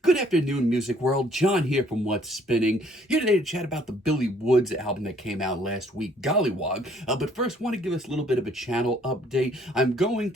Good afternoon, music world. John here from What's Spinning. Here today to chat about the Billy Woods album that came out last week, Gollywog. But first, want to give us a little bit of a channel update. I'm going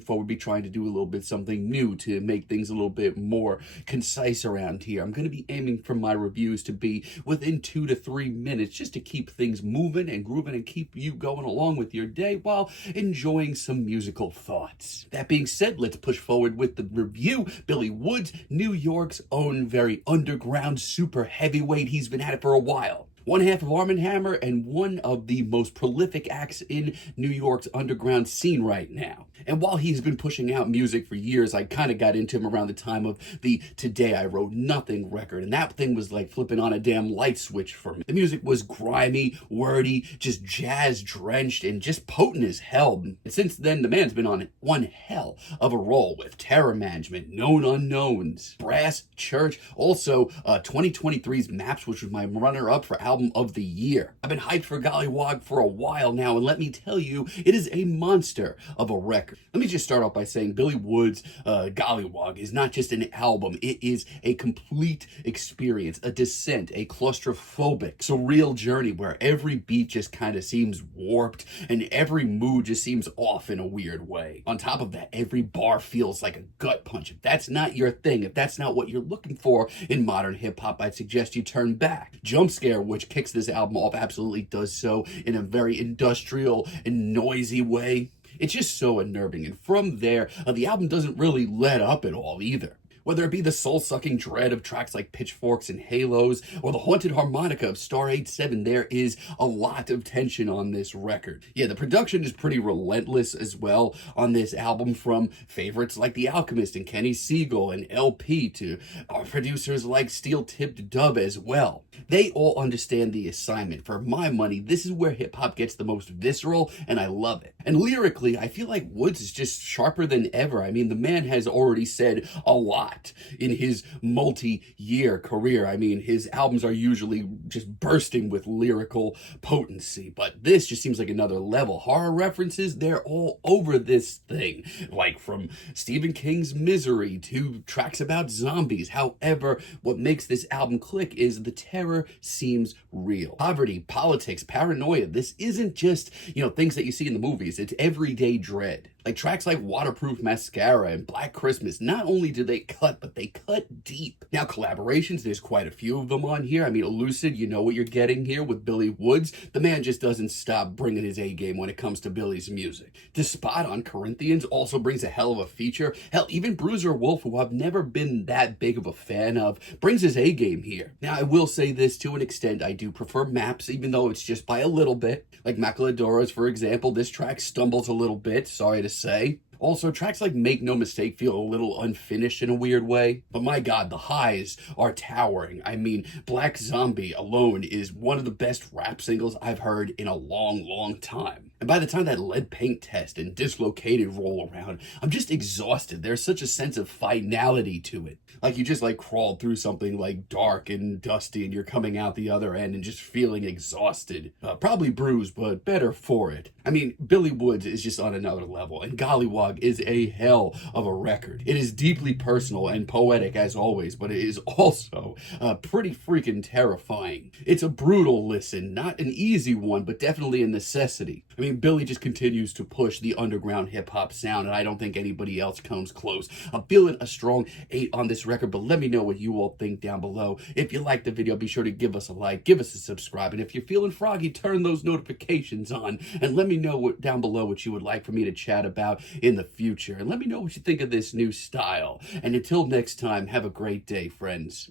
forward, be trying to do a little bit something new to make things a little bit more concise around here. I'm going to be aiming for my reviews to be within 2 to 3 minutes, just to keep things moving and grooving and keep you going along with your day while enjoying some musical thoughts. That being said, let's push forward with the review. Billy Woods, New York's own very underground super heavyweight. He's been at it for a while. One half of Arm & Hammer and one of the most prolific acts in New York's underground scene right now. And while he's been pushing out music for years, I kind of got into him around the time of the Today I Wrote Nothing record. And that thing was like flipping on a damn light switch for me. The music was grimy, wordy, just jazz drenched, and just potent as hell. And since then, the man's been on one hell of a roll with Terror Management, Known Unknowns, Brass, Church, also 2023's Maps, which was my runner-up for Album of the Year. I've been hyped for Gollywog for a while now, and let me tell you, it is a monster of a record. Let me just start off by saying Billy Woods' Gollywog is not just an album, it is a complete experience, a descent, a claustrophobic, surreal journey where every beat just kind of seems warped and every mood just seems off in a weird way. On top of that, every bar feels like a gut punch. If that's not your thing, if that's not what you're looking for in modern hip-hop, I'd suggest you turn back. Jumpscare, which kicks this album off, absolutely does so in a very industrial and noisy way. It's just so unnerving, and from there, the album doesn't really let up at all either. Whether it be the soul-sucking dread of tracks like Pitchforks and Halos, or the haunted harmonica of Star 87, there is a lot of tension on this record. Yeah, the production is pretty relentless as well on this album, from favorites like The Alchemist and Kenny Siegel and LP to producers like Steel Tipped Dub as well. They all understand the assignment. For my money, this is where hip-hop gets the most visceral, and I love it. And lyrically, I feel like Woods is just sharper than ever. I mean, the man has already said a lot in his multi-year career. I mean, his albums are usually just bursting with lyrical potency, but this just seems like another level. Horror references, they're all over this thing, like from Stephen King's Misery to tracks about zombies. However, what makes this album click is the terror seems real. Poverty, politics, paranoia, this isn't just, things that you see in the movies. It's everyday dread. Like tracks like Waterproof Mascara and Black Christmas, not only do they cut, but they cut deep. Now, collaborations, there's quite a few of them on here. I mean, Elucid, you know what you're getting here with Billy Woods. The man just doesn't stop bringing his A-game when it comes to Billy's music. Despot on Corinthians also brings a hell of a feature. Hell, even Bruiser Wolf, who I've never been that big of a fan of, brings his A-game here. Now, I will say this, to an extent, I do prefer Maps, even though it's just by a little bit. Like Maquiladoras, for example, this track stumbles a little bit, sorry to say. Also, tracks like Make No Mistake feel a little unfinished in a weird way. But my god, the highs are towering. I mean, Black Zombie alone is one of the best rap singles I've heard in a long, long time. And by the time that Lead Paint Test and Dislocated roll around, I'm just exhausted. There's such a sense of finality to it. Like you just crawled through something dark and dusty and you're coming out the other end and just feeling exhausted. Probably bruised, but better for it. I mean, Billy Woods is just on another level, and Gollywog is a hell of a record. It is deeply personal and poetic as always, but it is also pretty freaking terrifying. It's a brutal listen, not an easy one, but definitely a necessity. I mean, Billy just continues to push the underground hip-hop sound, and I don't think anybody else comes close. I'm feeling a strong 8 on this record, but let me know what you all think down below. If you liked the video, be sure to give us a like, give us a subscribe, and if you're feeling froggy, turn those notifications on, and let me know down below what you would like for me to chat about in the future, and let me know what you think of this new style. And until next time, have a great day, friends.